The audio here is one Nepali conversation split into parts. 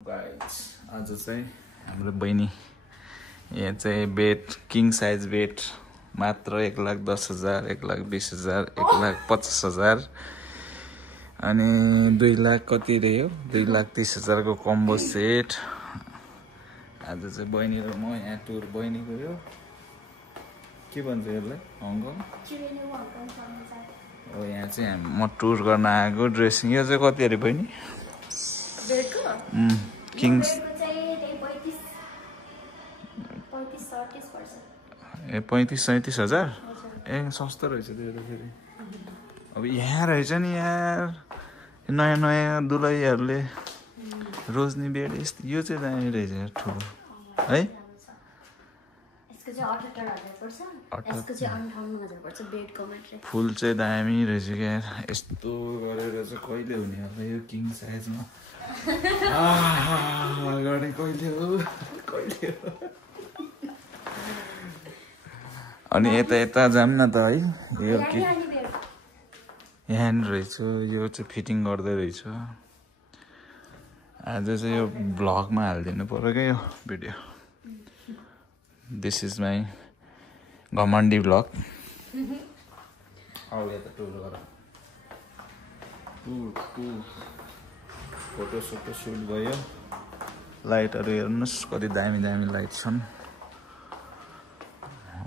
गाइस आज चाहिँ हाम्रो बहिनी यहाँ चाहिँ बेड किङ साइज बेड मात्र 1,10,000 1,20,000 1,50,000 अनि 2 लाख कति रह्यो 2,30,000 को कम्बो सेट। आज चाहिँ बहिनी र म यहाँ टुर बहिनीको यो के भन्छ यसलाई हङकङ हो। यहाँ चाहिँ म टुर गर्न आएको ड्रेसिङ यो चाहिँ कति अरे बहिनी किङ्स ए 35-37,000 ए सस्तो रहेछ त्यो त फेरि। अब यहाँ रहेछ नि यार नयाँ नयाँ दुलैहरूले रोज्ने बेड यस्तो यो चाहिँ दामी रहेछ यार ठुलो है। फुल चाहिँ दामी रहेछ क्या यार यस्तो गरेर चाहिँ कहिले हुने होला यो किङ साइजमा अगाडि कहिले हो कहिले हो। अनि यता यता जाऊँ न त है यो के यहाँ रहेछ यो चाहिँ फिटिङ गर्दै रहेछ। आज चाहिँ यो भ्लगमा हालिदिनु पर्यो क्या यो भिडियो। दिस इज माई घमण्डी भ्लग। आउ यता टुर गर फोटो सोटो सुट भयो। लाइटहरू हेर्नुहोस् कति दामी दामी लाइट छन्।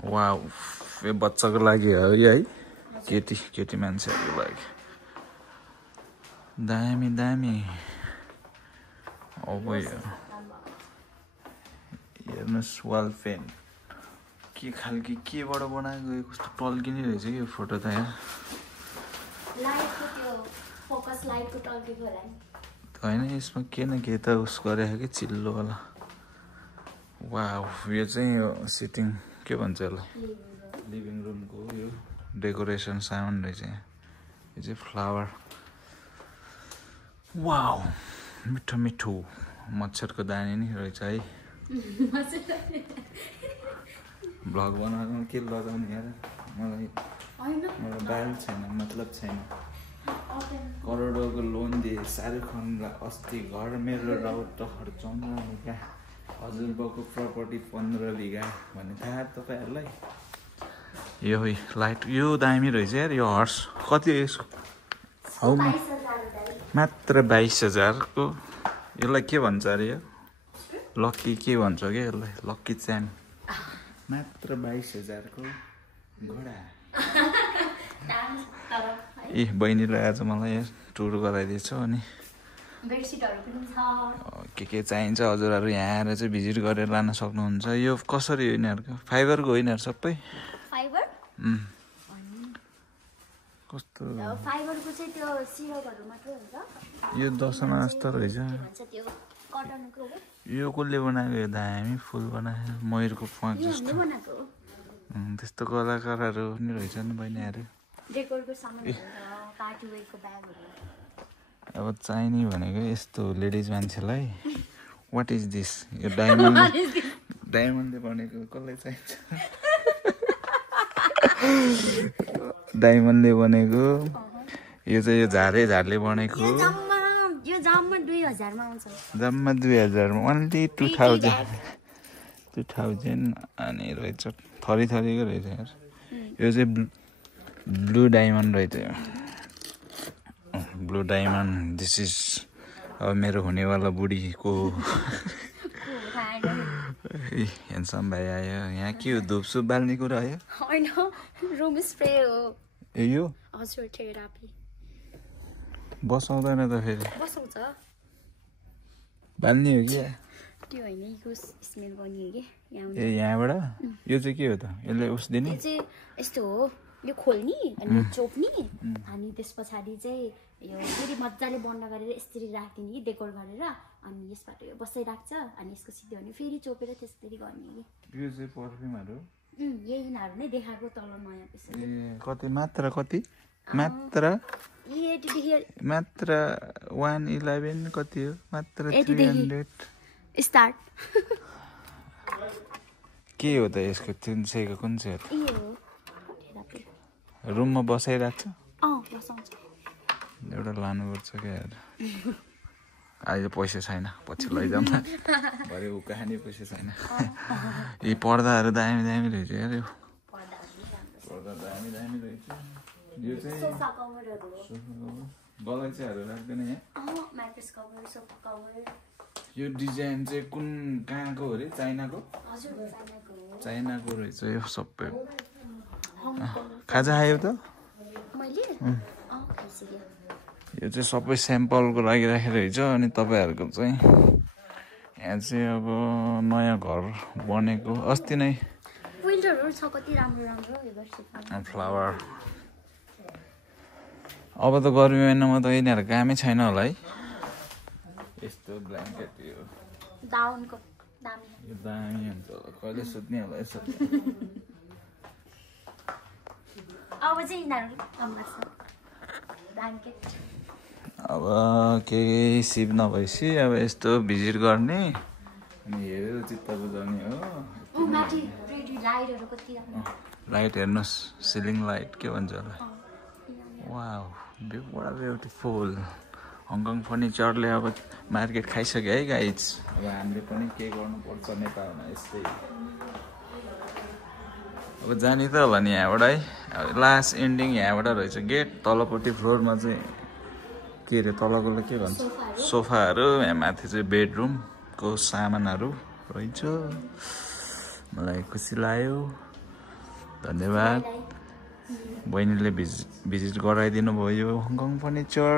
वाउ यो बच्चाको लागि हो है केटी मान्छेहरूको लागि दामी दामी। अब हेर्नुहोस् वाल पेन के खालके केबाट बनाएको यो कस्तो टल्किने रहेछ यो फोटो त यार होइन यसमा के न के त उस गरेको कि चिल्लोवाला। वाउ यो चाहिँ यो सिटिङ के भन्छ यसलाई लिभिङ रुमको यो डेकोरेसन सामान रहेछ यहाँ। यो चाहिँ फ्लावर वाउ मिठो मिठो मच्छरको दानी नि रहेछ है। भ्लग बनाउनु के लगाउने यार मलाई बाल छैन मतलब छैन। करोडको लोन दिए शाहरुख खानलाई अस्ति घर मेरो राउतहर चन्द्रमुखा हजुरबाको प्रपर्टी 15 बिघा भन्ने थाहा तपाईँहरूलाई। यो लाइट यो दामी रहेछ यार यो हर्स कति हो यसको हौ मात्र 22,000 को। यसलाई के भन्छ अरे यो लक्की के भन्छ क्या यसलाई लक्की च्याम मात्र 22,000 को घोडा। ए बहिनीले आज मलाई यहाँ टुर गराइदिएछ अनि के चाहिन्छ हजुरहरू यहाँ आएर चाहिँ भिजिट गरेर लान सक्नुहुन्छ। यो कसरी हो यिनीहरूको फाइबरको हो यिनीहरू सबै कस्तो यो दसना जस्तो रहेछ। यो कसले बनाएको यो दामी फुल बनायो मयूरको प्वाख जस्तो त्यस्तो कलाकारहरू पनि रहेछन् बहिनीहरू। अब चाहिने भनेको यस्तो लेडिज मान्छेलाई वाट इज दिस यो डायमन्डले बनेको कसलाई चाहिन्छ डायमन्डले बनेको यो चाहिँ यो झारले बनेको जम्मा 2,000 मा ओन्ली 2,000 अनि रहेछ थरी थरीको रहेछ यार। यो चाहिँ ब्लू डायमन्ड रहेछ ब्लू डायमन्ड दिस इज अब मेरो हुनेवाला बुढीको हेन्सम भाइ आयो। यहाँ के हो धुपसुप बाल्ने कुरा आयो हैन रुम स्प्रे हो ए यो हजुर थेरापी बसाउँदैन त फेरि बसाउँछ बाल्ने हो कि त्यो हैन यो स्मेल गर्ने हो कि ए यहाँबाट यो चाहिँ के हो त यसले उस दिने यो चाहिँ यस्तो हो यो खोल्नी अनि चोप्नी अनि त्यसपछि चाहिँ यो फेरि मजाले बन्द गरेर यसरी राख्दिने कि डेकोर गरेर अनि यसबाट यो बसाइराख्छ अनि यसको सिधै भने फेरि चोपेर त्यसरी गर्ने कि यो चाहिँ पर्फ्युमहरु यही यिनीहरु नै देखाएको तल नयाँ पिस ए कति मात्र 111 कति हो मात्र 300 स्टार्ट के हो त यसको 300 को कुन चाहिँ हो रुममा बसाइराख्छ बसाउँछ एउटा लानुपर्छ क्या यार अहिले पैसा छैन पछि लैजाउँ न भरे ऊ कहानी पैसा छैन यी पर्दाहरू दामी दामी रहेछ यार यो पर्दा दामी दामी रहेछ यो चाहिँ गलैँचाहरू राख्दैन यहाँ यो डिजाइन चाहिँ कुन कहाँको हो अरे चाइनाको रहेछ यो सबै खाजा खायो त यो चाहिँ सबै स्याम्पलको लागि राखेर रहेछ अनि तपाईँहरूको चाहिँ यहाँ चाहिँ अब नयाँ घर बनेको अस्ति नै फ्लावर अब त गर्मी महिनामा त यिनीहरू कामै छैन होला है यस्तो ब्ल्याङ्केट यो दामी हुन्छ कहिले सुत्ने होला यसो अब केही सिप नभएपछि अब यस्तो भिजिट गर्ने अनि हेरेर चित्त बुझाउने हो लाइट हेर्नुहोस् सिलिङ लाइट के भन्छ होला वाउ बडा ब्युटिफुल हङकङ फर्निचरले अब मार्केट खाइसक्यो है गाइज अब हामीले पनि के गर्नुपर्छ नेपालमा यस्तै अब जाने त होला नि यहाँबाट है अब लास्ट एन्डिङ यहाँबाट रहेछ गेट तलपट्टि फ्लोरमा चाहिँ के अरे तलकोलाई के भन्छ सोफाहरू यहाँ माथि चाहिँ बेडरुमको सामानहरू रहेछ मलाई खुसी लाग्यो धन्यवाद बहिनीले भिजिट गराइदिनु भयो हङकङ फर्निचर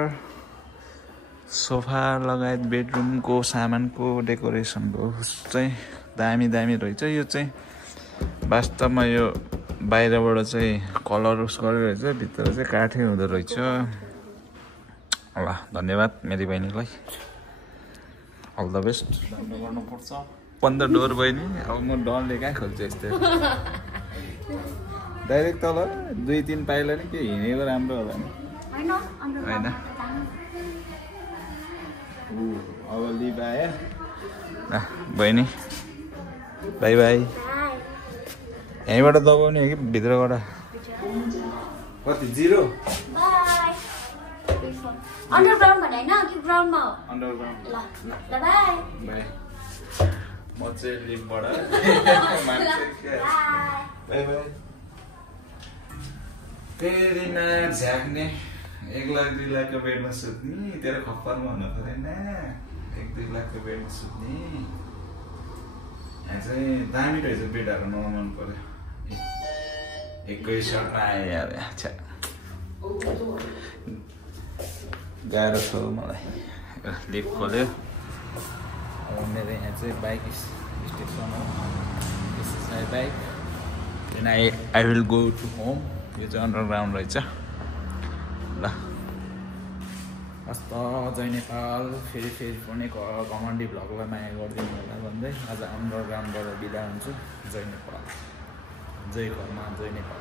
सोफा लगायत बेडरुमको सामानको डेकोरेसनको चाहिँ दामी दामी रहेछ यो चाहिँ वास्तवमा यो बाहिरबाट चाहिँ कलर उस गरेर रहेछ भित्र चाहिँ काठै हुँदो रहेछ ल धन्यवाद मेरी बहिनीलाई अल द बेस्ट राम्रो गर्नुपर्छ 15 डोर बहिनी अब म डरले कहाँ खोल्छु यस्तै डाइरेक्ट तल 2-3 पाइला नि के हिँडेको राम्रो होला नि होइन अब लिभ आयो बहिनी बाई बाई यहीँबाट दबाउने हो कि भित्रबाट कति 0 अन्डरग्राउन्ड भने हैन कि ग्राउन्डमा हो अन्डरग्राउन्ड ल बाइ बाइ म चाहिँ लिभबाट बाइ बाइ फेरि न झ्याक्ने 1 लाख 2 लाखको बेडमा सुत्ने तेरो खप्परमा हुनु परेन 1-2 लाखको बेडमा सुत्ने यहाँ चाहिँ दामी रहेछ बेडहरू मन पर्यो एकै सर्टमा आयो यार गाह्रो छ मलाई लिफ्ट खोल्यो अब मेरो यहाँ चाहिँ बाइक स्टेसन हो this is my bike then I will go to home यो चाहिँ अन्डरग्राउन्ड रहेछ ल हस्त जय नेपाल फेरि पनि घमण्डी भ्लगलाई माया गरिदिनु होला भन्दै आज अन्डरग्राउन्डबाट बिदा हुन्छु जय नेपाल जय घरमा जय नेपाल